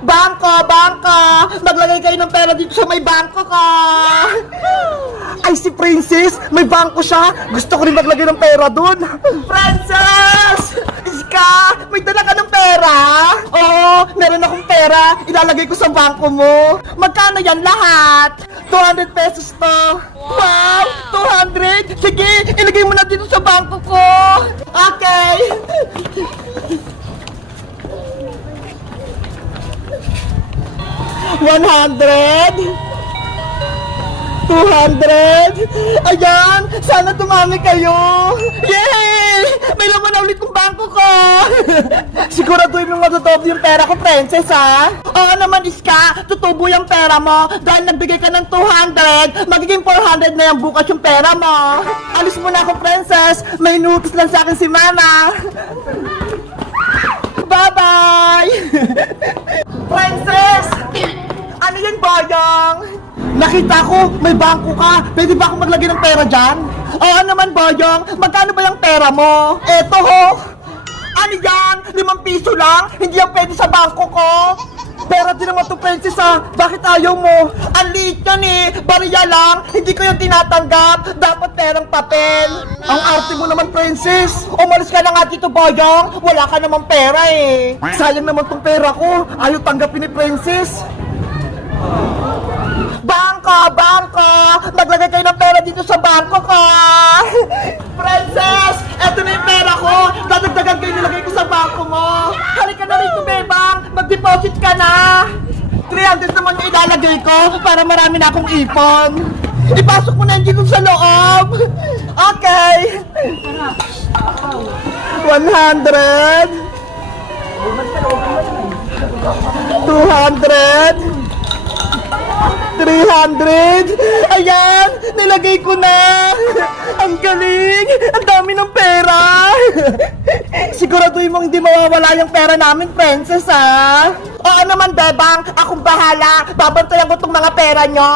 Bangko, bangko! Maglagay kayo ng pera dito sa may bangko ko! Ay, si Princess! May bangko siya! Gusto ko rin maglagay ng pera dun! Princess! Iska! May dala ka ng pera? Oo, meron akong pera. Ilalagay ko sa bangko mo. Magkano yan lahat? 200 pesos to. Wow! 200? Sige, ilagay mo na dito sa bangko ko. Okay. One hundred? Two hundred? Ayan! Sana tumami kayo! Yay! May laman na ulit yung bangko ko! Siguraduhin mong matutubo yung pera ko, princess, ha? Oo naman, Iska! Tutubo yung pera mo dahil nagbigay ka ng 200, magiging 400 na yung bukas yung pera mo! Alis mo na ako, princess! May inutos lang sa akin si mama! Bye-bye! Princess! Yan, Boyong? Nakita ko, may bangko ka. Pwede ba ako maglagay ng pera dyan? Oo naman, Boyong. Magkano ba yung pera mo? Eto ho. Ano yan? Limang piso lang? Hindi yan pwede sa bangko ko. Pera din naman to, princess ha. Bakit ayaw mo? Ang liit yan eh. Bariya lang. Hindi ko yung tinatanggap. Dapat perang papel. Ang arte mo naman, princess. Umalis ka na nga dito, Boyong. Wala ka namang pera eh. Sayang naman tong pera ko. Ayaw tanggapin ni princess. Bangko! Bangko! Maglagay kayo ng pera dito sa bangko ko! Princess! Eto na yung pera ko! Dadagdagan kayo nilagay ko sa bangko mo! Halika na rito, Bebang! Mag-deposit ka na! 300 naman yung ilalagay ko para marami na akong ipon! Ipasok mo na yung dito sa loob! Okay! 100 200 300! Ayan! Nilagay ko na! Ang galing! Ang dami ng pera! Siguraduhin mong hindi mawawala yung pera namin, princess, ha? Oo naman, Bebang! Akong bahala! Babantayan ko tong mga pera nyo!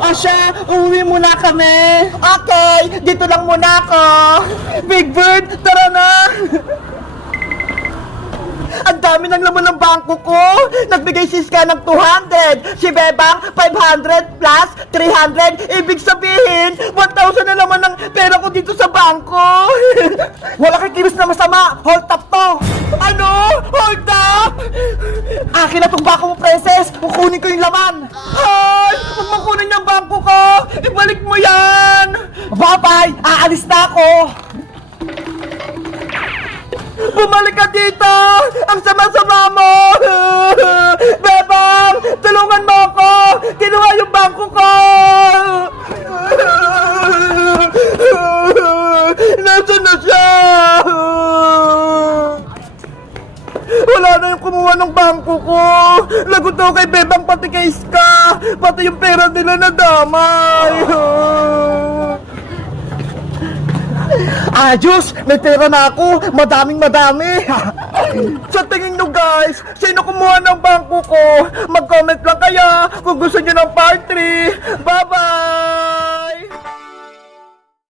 O siya, uwi muna kami! Okay! Dito lang muna ako! Big Bird, tara na! Ang dami ng laman ng bangko ko! Nagbigay si Ska ng 200! Si Bebang, 500 plus 300! Ibig sabihin, 1,000 na laman ng pera ko dito sa bangko! Wala kang kilos na masama! Hold up to! Ano? Hold up! Akin na tong bangko mo, princess! Kukunin ko yung laman! Ay! Huwag mo yung bangko ko! Ibalik mo yan! Bye-bye! Aalis na ako! Bumalik ka dito! Ang sama-sama mo! Bebang! Tulungan mo ako! Kinuha yung bangko ko! Nasaan na siya? Wala na yung kumuha ng bangko ko! Lagot ako kay Bebang pati kay Ska! Pati yung pera nila nadamay! Ayos! May pera na ako! Madaming madami! Sa tingin nyo guys, sino kumuha ng bangko ko?